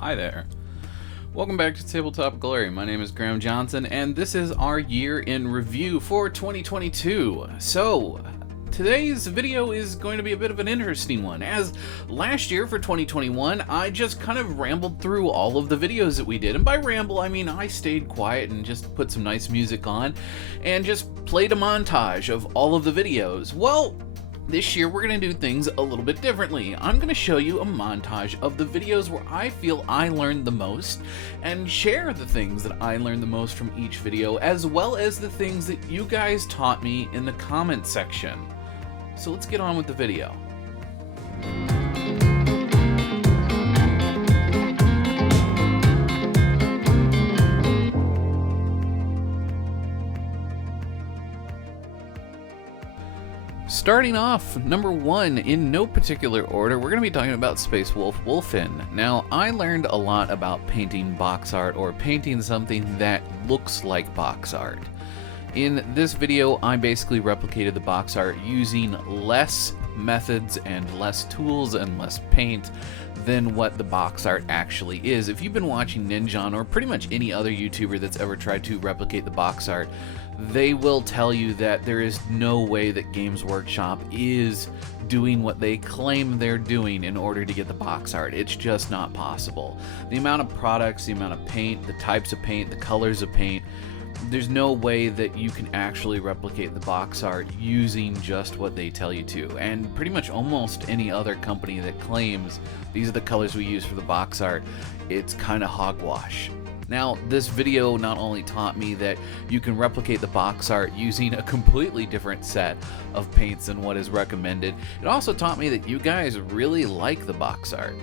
Hi there. Welcome back to Tabletop Glory. My name is Graham Johnson, and this is our year in review for 2022. So, today's video is going to be a bit of an interesting one, as last year for 2021, I just kind of rambled through all of the videos that we did. And by ramble, I mean I stayed quiet and just put some nice music on and just played a montage of all of the videos. Well, this year we're going to do things a little bit differently. I'm going to show you a montage of the videos where I feel I learned the most and share the things that I learned the most from each video, as well as the things that you guys taught me in the comment section. So let's get on with the video. Starting off, number one, in no particular order, we're going to be talking about Space Wolf Wolfen. Now, I learned a lot about painting box art, or painting something that looks like box art. In this video, I basically replicated the box art using less methods and less tools and less paint than what the box art actually is. If you've been watching Ninjon or pretty much any other YouTuber that's ever tried to replicate the box art, they will tell you that there is no way that Games Workshop is doing what they claim they're doing in order to get the box art. It's just not possible. The amount of products, the amount of paint, the types of paint, the colors of paint, there's no way that you can actually replicate the box art using just what they tell you to. And pretty much almost any other company that claims these are the colors we use for the box art, it's kind of hogwash. Now, this video not only taught me that you can replicate the box art using a completely different set of paints than what is recommended, it also taught me that you guys really like the box art.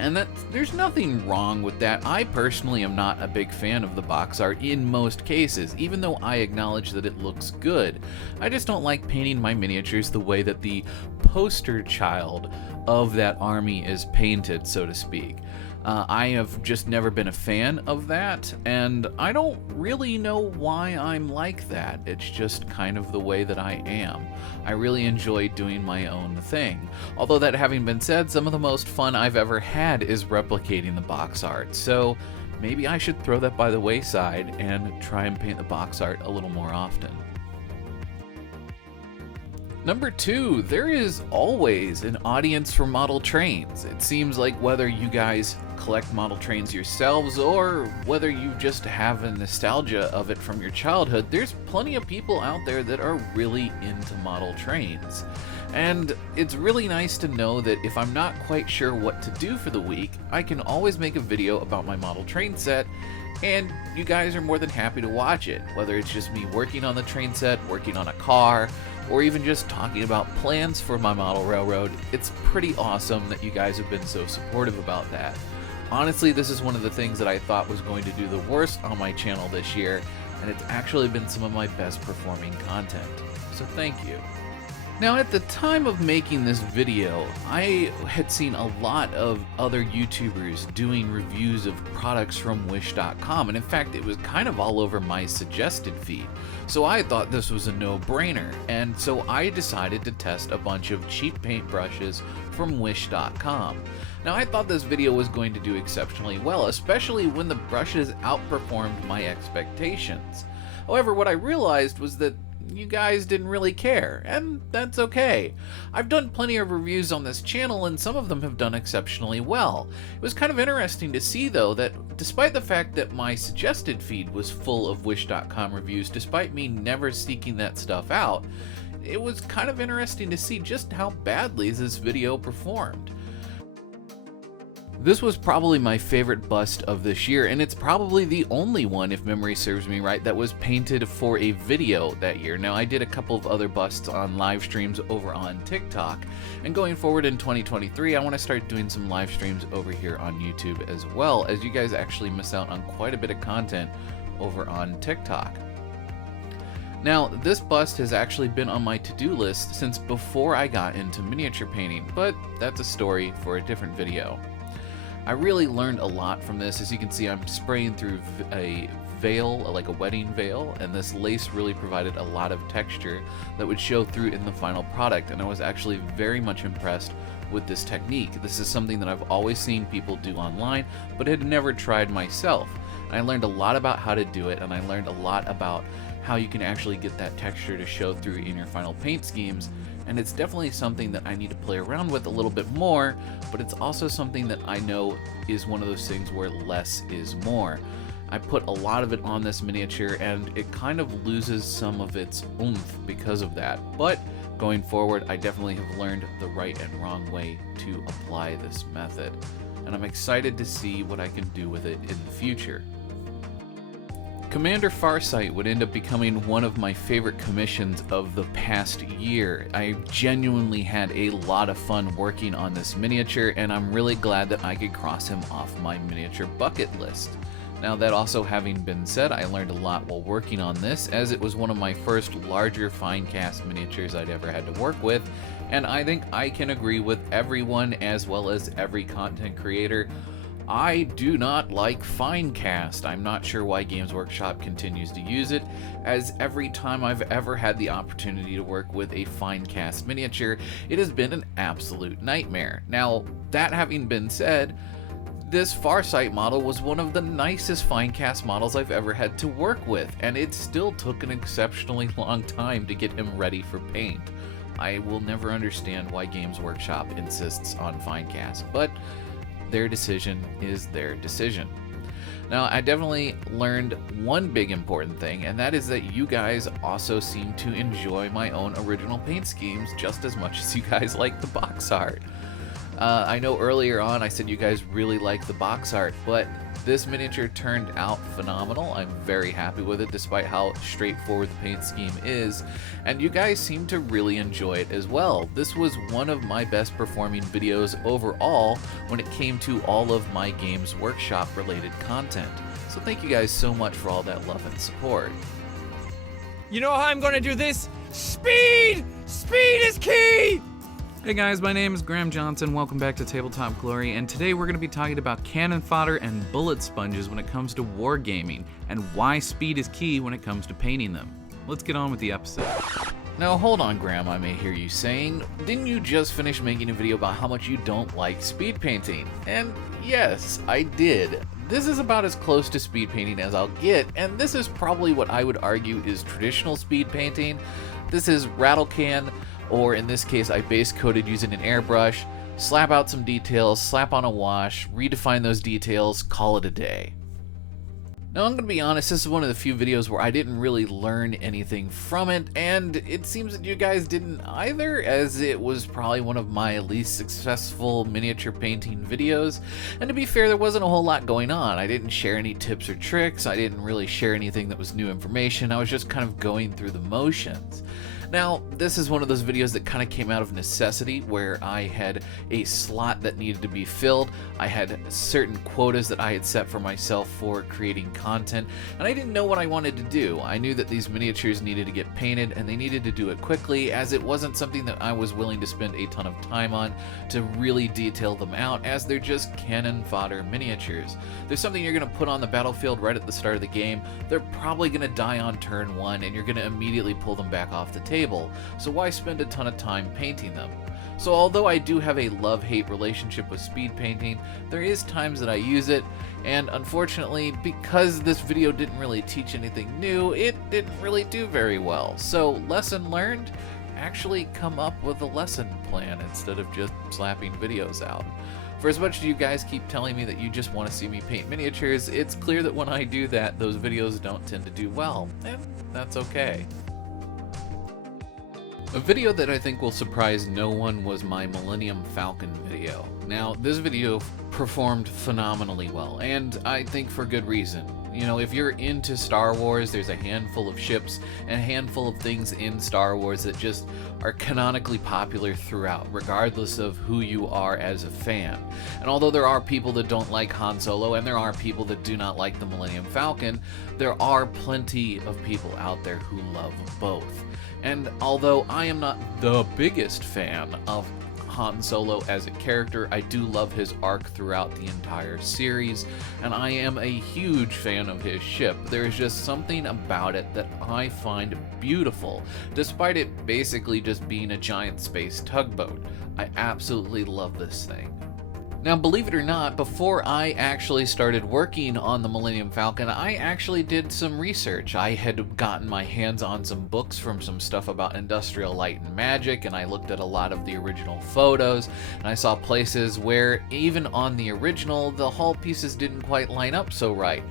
And that there's nothing wrong with that. I personally am not a big fan of the box art in most cases, even though I acknowledge that it looks good. I just don't like painting my miniatures the way that the poster child of that army is painted, so to speak. I have just never been a fan of that, and I don't really know why I'm like that. It's just kind of the way that I am. I really enjoy doing my own thing. Although that having been said, some of the most fun I've ever had is replicating the box art, so maybe I should throw that by the wayside and try and paint the box art a little more often. Number two, there is always an audience for model trains. It seems like whether you guys collect model trains yourselves or whether you just have a nostalgia of it from your childhood, there's plenty of people out there that are really into model trains. And it's really nice to know that if I'm not quite sure what to do for the week, I can always make a video about my model train set, and you guys are more than happy to watch it. Whether it's just me working on the train set, working on a car, or even just talking about plans for my model railroad, it's pretty awesome that you guys have been so supportive about that. Honestly, this is one of the things that I thought was going to do the worst on my channel this year, and it's actually been some of my best performing content. So thank you. Now, at the time of making this video, I had seen a lot of other YouTubers doing reviews of products from Wish.com, and in fact, it was kind of all over my suggested feed. So I thought this was a no-brainer, and so I decided to test a bunch of cheap paint brushes from Wish.com. Now, I thought this video was going to do exceptionally well, especially when the brushes outperformed my expectations. However, what I realized was that you guys didn't really care, and that's okay. I've done plenty of reviews on this channel, and some of them have done exceptionally well. It was kind of interesting to see, though, that despite the fact that my suggested feed was full of Wish.com reviews, despite me never seeking that stuff out, it was kind of interesting to see just how badly this video performed. This was probably my favorite bust of this year, and it's probably the only one, if memory serves me right, that was painted for a video that year. Now, I did a couple of other busts on live streams over on TikTok, and going forward in 2023, I want to start doing some live streams over here on YouTube as well, as you guys actually miss out on quite a bit of content over on TikTok. Now, this bust has actually been on my to-do list since before I got into miniature painting, but that's a story for a different video. I really learned a lot from this. As you can see, I'm spraying through a veil, like a wedding veil, and this lace really provided a lot of texture that would show through in the final product, and I was actually very much impressed with this technique. This is something that I've always seen people do online, but had never tried myself. And I learned a lot about how to do it, and I learned a lot about how you can actually get that texture to show through in your final paint schemes, and it's definitely something that I need to play around with a little bit more, but it's also something that I know is one of those things where less is more. I put a lot of it on this miniature, and it kind of loses some of its oomph because of that, but going forward, I definitely have learned the right and wrong way to apply this method, and I'm excited to see what I can do with it in the future. Commander Farsight would end up becoming one of my favorite commissions of the past year. I genuinely had a lot of fun working on this miniature, and I'm really glad that I could cross him off my miniature bucket list. Now, that also having been said, I learned a lot while working on this, as it was one of my first larger fine cast miniatures I'd ever had to work with, and I think I can agree with everyone as well as every content creator. I do not like fine cast. I'm not sure why Games Workshop continues to use it, as every time I've ever had the opportunity to work with a fine cast miniature, it has been an absolute nightmare. Now, that having been said, this Farsight model was one of the nicest fine cast models I've ever had to work with, and it still took an exceptionally long time to get him ready for paint. I will never understand why Games Workshop insists on fine cast, but their decision is their decision. Now, I definitely learned one big important thing, and that is that you guys also seem to enjoy my own original paint schemes just as much as you guys like the box art. I know earlier on I said you guys really like the box art, but this miniature turned out phenomenal. I'm very happy with it despite how straightforward the paint scheme is, and you guys seem to really enjoy it as well. This was one of my best performing videos overall when it came to all of my Games Workshop related content. So thank you guys so much for all that love and support. You know how I'm gonna do this? Speed! Speed is key! Hey guys, my name is Graham Johnson. Welcome back to Tabletop Glory, and today we're going to be talking about cannon fodder and bullet sponges when it comes to wargaming, and why speed is key when it comes to painting them. Let's get on with the episode. Now hold on, Graham, I may hear you saying, didn't you just finish making a video about how much you don't like speed painting? And yes, I did. This is about as close to speed painting as I'll get, and this is probably what I would argue is traditional speed painting. This is rattle can, or in this case I base coated using an airbrush, slap out some details, slap on a wash, redefine those details, call it a day. Now I'm going to be honest, this is one of the few videos where I didn't really learn anything from it, and it seems that you guys didn't either, as it was probably one of my least successful miniature painting videos. And to be fair, there wasn't a whole lot going on. I didn't share any tips or tricks, I didn't really share anything that was new information, I was just kind of going through the motions. Now, this is one of those videos that kind of came out of necessity, where I had a slot that needed to be filled. I had certain quotas that I had set for myself for creating content, and I didn't know what I wanted to do. I knew that these miniatures needed to get painted, and they needed to do it quickly, as it wasn't something that I was willing to spend a ton of time on to really detail them out, as they're just cannon fodder miniatures. There's something you're going to put on the battlefield right at the start of the game. They're probably going to die on turn 1, and you're going to immediately pull them back off the table. So why spend a ton of time painting them? So although I do have a love-hate relationship with speed painting, there is times that I use it, and unfortunately, because this video didn't really teach anything new, it didn't really do very well. So lesson learned, actually come up with a lesson plan instead of just slapping videos out. For as much as you guys keep telling me that you just want to see me paint miniatures, it's clear that when I do that, those videos don't tend to do well, and that's okay. A video that I think will surprise no one was my Millennium Falcon video. Now, this video performed phenomenally well, and I think for good reason. You know, if you're into Star Wars, there's a handful of ships and a handful of things in Star Wars that just are canonically popular throughout, regardless of who you are as a fan. And although there are people that don't like Han Solo, and there are people that do not like the Millennium Falcon, there are plenty of people out there who love both. And although I am not the biggest fan of Han Solo as a character. I do love his arc throughout the entire series, and I am a huge fan of his ship. There is just something about it that I find beautiful, despite it basically just being a giant space tugboat. I absolutely love this thing. Now, believe it or not, before I actually started working on the Millennium Falcon, I actually did some research. I had gotten my hands on some books from some stuff about industrial light and magic, and I looked at a lot of the original photos, and I saw places where even on the original, the hull pieces didn't quite line up so right.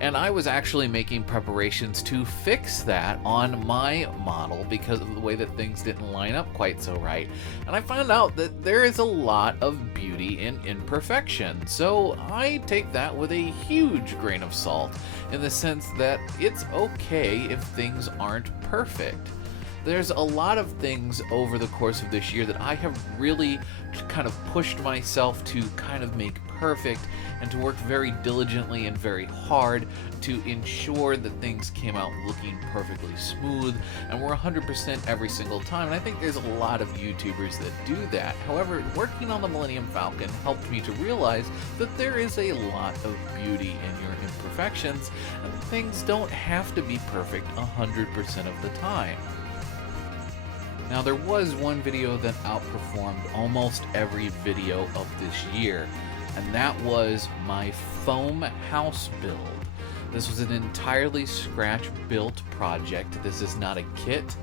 And I was actually making preparations to fix that on my model because of the way that things didn't line up quite so right. And I found out that there is a lot of beauty in imperfection. So I take that with a huge grain of salt, in the sense that it's okay if things aren't perfect. There's a lot of things over the course of this year that I have really kind of pushed myself to kind of make perfect, and to work very diligently and very hard to ensure that things came out looking perfectly smooth and were 100% every single time. And I think there's a lot of YouTubers that do that. However, working on the Millennium Falcon helped me to realize that there is a lot of beauty in your imperfections, and things don't have to be perfect 100% of the time. Now, there was one video that outperformed almost every video of this year, and that was my foam house build. This was an entirely scratch-built project. This is not a kit.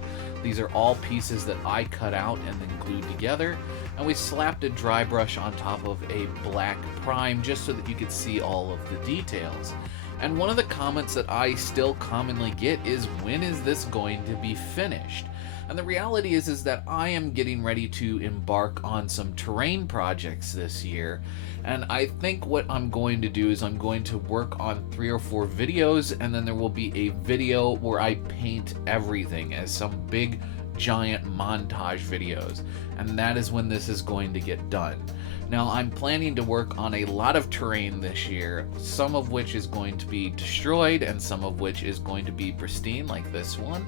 These are all pieces that I cut out and then glued together, and we slapped a dry brush on top of a black prime just so that you could see all of the details. And one of the comments that I still commonly get is, when is this going to be finished? And the reality is that I am getting ready to embark on some terrain projects this year. And I think what I'm going to do is I'm going to work on 3 or 4 videos, and then there will be a video where I paint everything as some big giant montage videos. And that is when this is going to get done. Now, I'm planning to work on a lot of terrain this year, some of which is going to be destroyed and some of which is going to be pristine, like this one.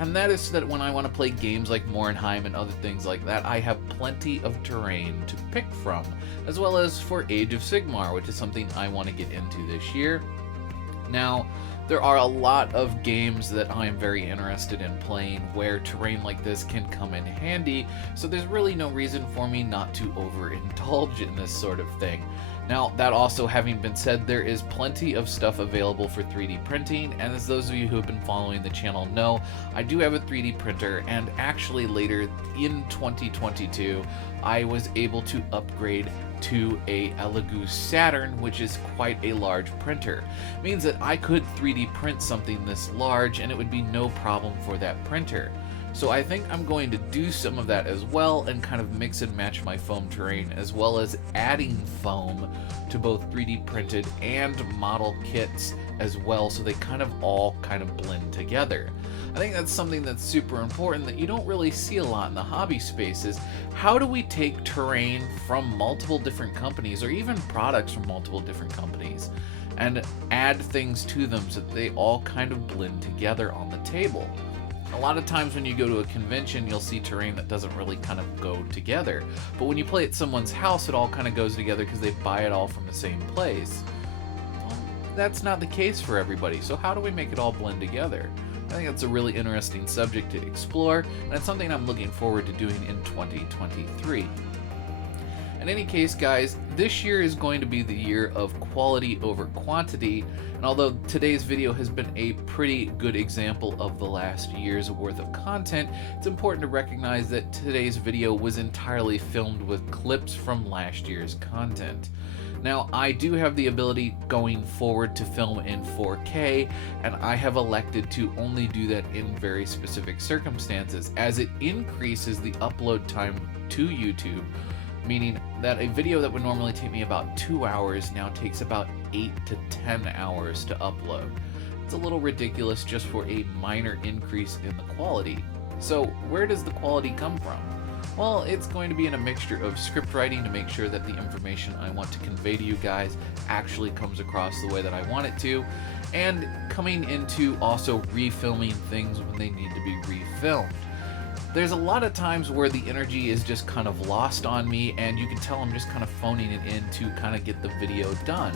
And that is so that when I want to play games like Morenheim and other things like that, I have plenty of terrain to pick from, as well as for Age of Sigmar, which is something I want to get into this year. Now, there are a lot of games that I'm very interested in playing where terrain like this can come in handy, so there's really no reason for me not to overindulge in this sort of thing. Now, that also having been said, there is plenty of stuff available for 3D printing, and as those of you who have been following the channel know, I do have a 3D printer, and actually later in 2022, I was able to upgrade to a Elegoo Saturn, which is quite a large printer. It means that I could 3D print something this large, and it would be no problem for that printer. So I think I'm going to do some of that as well, and kind of mix and match my foam terrain, as well as adding foam to both 3D printed and model kits as well, so they kind of all blend together. I think that's something that's super important that you don't really see a lot in the hobby spaces. How do we take terrain from multiple different companies, or even products from multiple different companies, and add things to them so that they all kind of blend together on the table? A lot of times when you go to a convention, you'll see terrain that doesn't really kind of go together. But when you play at someone's house, it all kind of goes together because they buy it all from the same place. Well, that's not the case for everybody, so how do we make it all blend together? I think that's a really interesting subject to explore, and it's something I'm looking forward to doing in 2023. In any case, guys, this year is going to be the year of quality over quantity, and although today's video has been a pretty good example of the last year's worth of content, it's important to recognize that today's video was entirely filmed with clips from last year's content. Now, I do have the ability going forward to film in 4K, and I have elected to only do that in very specific circumstances, as it increases the upload time to YouTube, meaning that a video that would normally take me about 2 hours now takes about 8 to 10 hours to upload. It's a little ridiculous just for a minor increase in the quality. So where does the quality come from? Well, it's going to be in a mixture of script writing to make sure that the information I want to convey to you guys actually comes across the way that I want it to, and coming into also refilming things when they need to be refilmed. there's a lot of times where the energy is just kind of lost on me, and you can tell I'm just kind of phoning it in to kind of get the video done.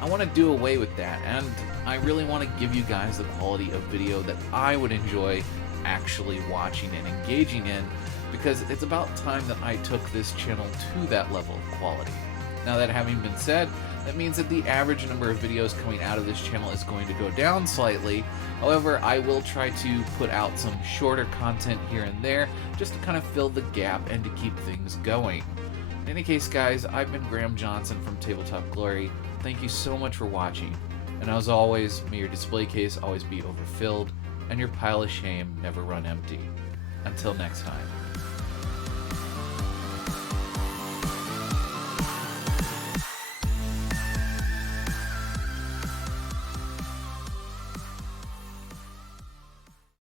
I want to do away with that, and I really want to give you guys the quality of video that I would enjoy actually watching and engaging in, because it's about time that I took this channel to that level of quality. Now, that having been said, that means that the average number of videos coming out of this channel is going to go down slightly. However, I will try to put out some shorter content here and there just to kind of fill the gap and to keep things going. In any case, guys, I've been Graham Johnson from Tabletop Glory. Thank you so much for watching. And as always, may your display case always be overfilled and your pile of shame never run empty. Until next time.